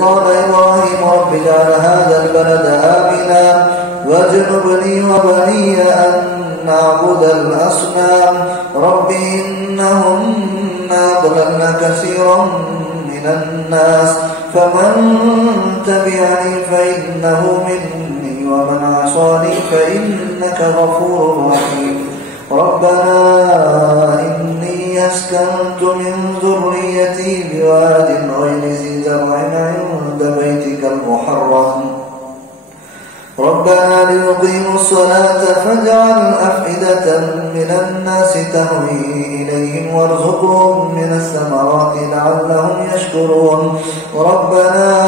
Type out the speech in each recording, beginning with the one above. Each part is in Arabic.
قال إبراهيم رب اجعل هذا البلد آمنا واجنبني وبني أن نعبد الأصنام رب إنهن أضللن كثيرا من الناس فمن تبعني فإنه مني ومن عصاني فإنك غفور رحيم ربنا إني أسكنت من ذريتي بواد غير ذي زرع عند بيتك المحرم ربنا ليقيموا الصلاة فاجعل أفئدة من الناس تهوي إليهم وارزقهم من الثمرات لعلهم يشكرون ربنا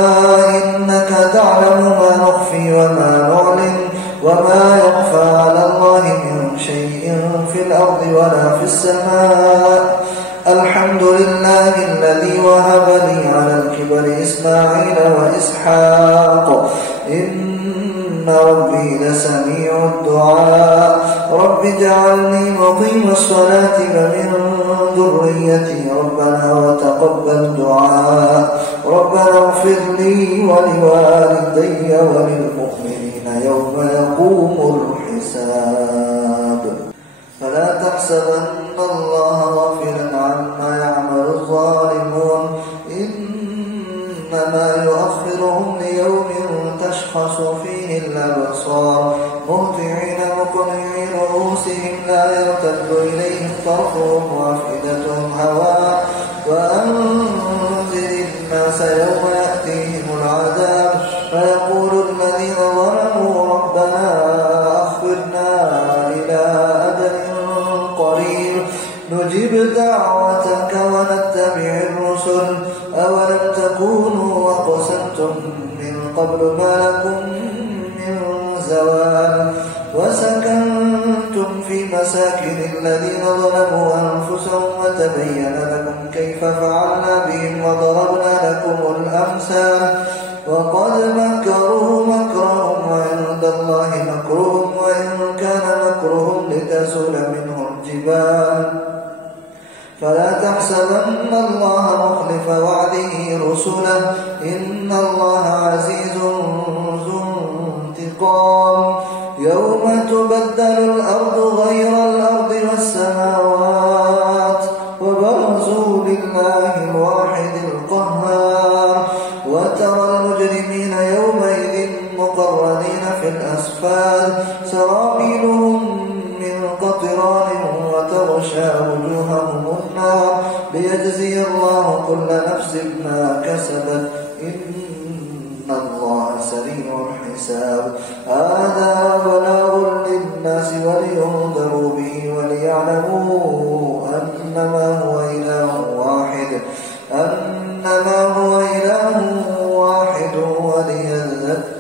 إنك تعلم ما نخفي وما نعلن وما يخفى على الله من شيء في الأرض ولا في السماء الحمد لله الذي وهب لي على الكبر إسماعيل وإسحاق إن ربي لسميع الدعاء رب اجعلني مقيم الصلاة ومن ذريتي ربنا وتقبل دعاء ربنا اغفر لي ولوالدي وللمؤمنين يوم يقوم الحساب فلا تحسبن الله غافلا عما يعمل الظالمون إنما يؤخرهم ليوم تشخص فيه الأبصار مهطعين مقنعي رؤوسهم لا يرتد إليهم طرفهم وأفئدتهم هواء وأنذر الناس يوم يأتيهم العذاب فيقول الذين ظلموا ربنا أخرنا إلى أجل قريب نجب دعوتك ونتبع الرسل أولم تكونوا أقسمتم من قبل ما لكم من زوال وسكنتم في مساكن الذين ظلموا أنفسهم وتبين لكم كيف فعلنا بهم وضربنا لكم الأمثال وقد مكروا مكرهم وعند الله مكرهم وإن كان مكرهم لتزول منه الجبال فلا تحسبن الله مخلف وعده رسله إن الله عزيز ذو انتقام يوم تبدل الأرض غير الأرض والسماوات وبرزوا لله الواحد القهار وترى المجرمين يومئذ مقرنين في الأسفاد سرابيلهم من قطران وتغشى وجوههم النار ليجزي الله كل نفس ما كسبت إن الله سريع الحساب هذا بلاغ للناس ولينذروا به وليعلموا أنما هو إله واحد وليذكروا